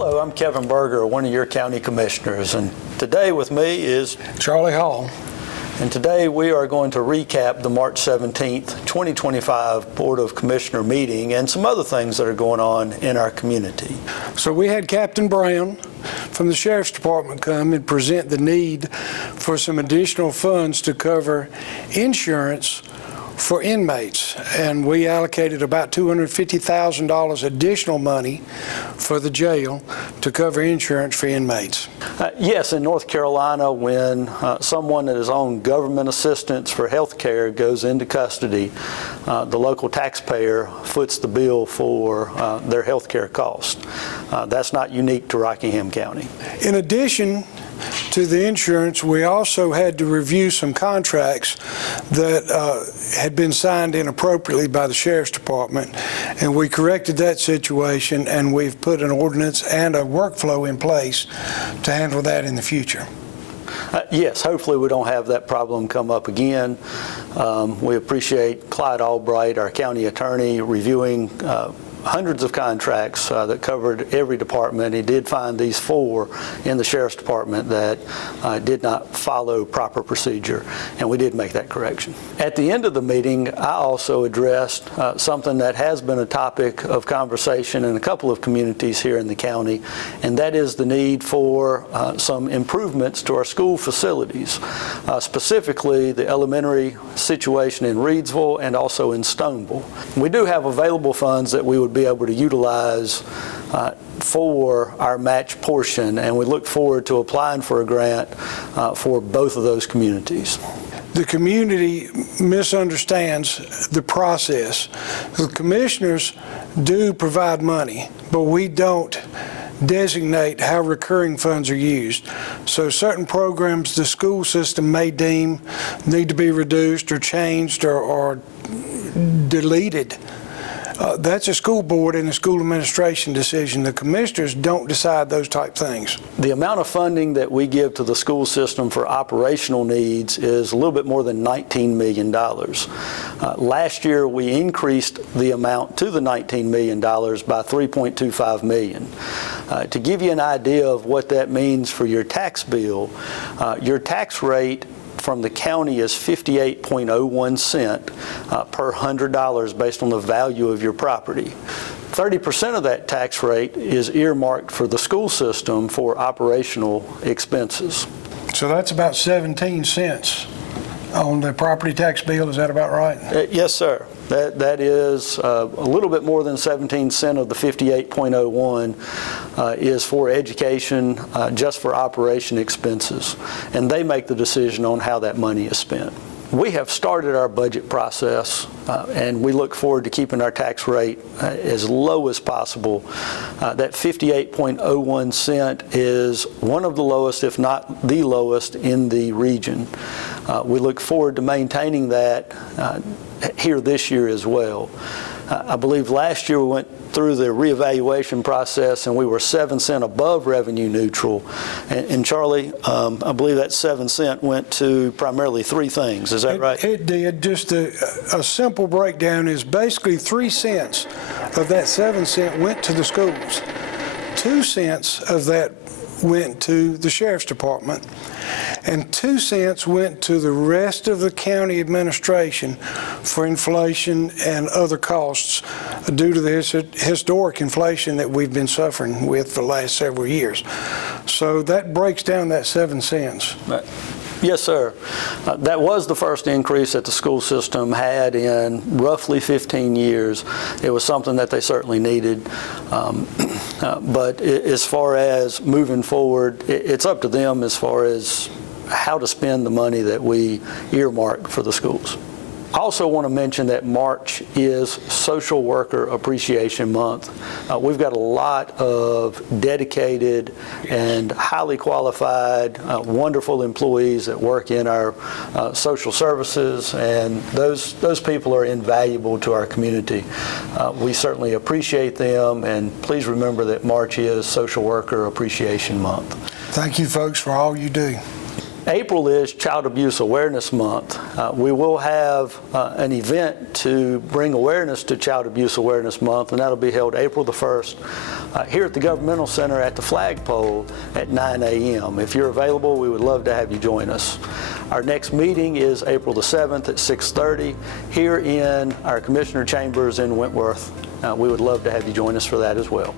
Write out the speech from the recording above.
Hello, I'm Kevin Berger, one of your county commissioners, and today with me is Charlie Hall. And today we are going to recap the March 17th, 2025 Board of Commissioner meeting and some other things that are going on in our community. So we had Captain Brown from the Sheriff's Department come and present the need for some additional funds to cover insurance for inmates, and we allocated about $250,000 additional money for the jail to cover insurance for inmates. Yes, in North Carolina, when someone that is on government assistance for health care goes into custody, the local taxpayer foots the bill for their health care costs. That's not unique to Rockingham County. In addition to the insurance, we also had to review some contracts that had been signed inappropriately by the Sheriff's Department, and we corrected that situation, and we've put an ordinance and a workflow in place to handle that in the future. Yes, hopefully we don't have that problem come up again. We appreciate Clyde Albright, our county attorney, reviewing hundreds of contracts that covered every department. He did find these 4 in the Sheriff's Department that did not follow proper procedure, and we did make that correction. At the end of the meeting, I also addressed something that has been a topic of conversation in a couple of communities here in the county, and that is the need for some improvements to our school facilities, specifically the elementary situation in Reedsville and also in Stoneville. We do have available funds that we would be able to utilize for our match portion, and we look forward to applying for a grant for both of those communities. The community misunderstands the process. The commissioners do provide money, but we don't designate how recurring funds are used. So certain programs the school system may deem need to be reduced or changed or deleted. That's a school board and a school administration decision. The commissioners don't decide those type things. The amount of funding that we give to the school system for operational needs is a little bit more than $19 million. Last year, we increased the amount to the $19 million by $3.25 million. To give you an idea of what that means for your tax bill, your tax rate from the county is 58.01 cents per $100 based on the value of your property. 30% of that tax rate is earmarked for the school system for operational expenses. So that's about 17 cents on the property tax bill. Is that about right? Yes, sir. That is a little bit more than 17 cents of the 58.01 is for education, just for operation expenses, and they make the decision on how that money is spent. We have started our budget process, and we look forward to keeping our tax rate as low as possible. That 58.01 cent is one of the lowest, if not the lowest, in the region. We look forward to maintaining that here this year as well. I believe last year we went through the reevaluation process and we were 7 cents above revenue neutral. And Charlie, I believe that 7 cents went to primarily 3 things. Is that right? It did. Just a simple breakdown is basically 3 cents of that 7 cents went to the schools. 2 cents of that went to the Sheriff's Department, and 2 cents went to the rest of the county administration for inflation and other costs due to the historic inflation that we've been suffering with the last several years. So that breaks down that 7 cents. Right. Yes, sir. That was the first increase that the school system had in roughly 15 years. It was something that they certainly needed. But as far as moving forward, it's up to them as far as how to spend the money that we earmark for the schools. I also want to mention that March is Social Worker Appreciation Month. We've got a lot of dedicated and highly qualified, wonderful employees that work in our social services, and those people are invaluable to our community. We certainly appreciate them, and please remember that March is Social Worker Appreciation Month. Thank you, folks, for all you do. April is Child Abuse Awareness Month. We will have an event to bring awareness to Child Abuse Awareness Month, and that'll be held April the 1st here at the Governmental Center at the flagpole at 9 a.m. If you're available, we would love to have you join us. Our next meeting is April the 7th at 6:30 here in our Commissioner Chambers in Wentworth. We would love to have you join us for that as well.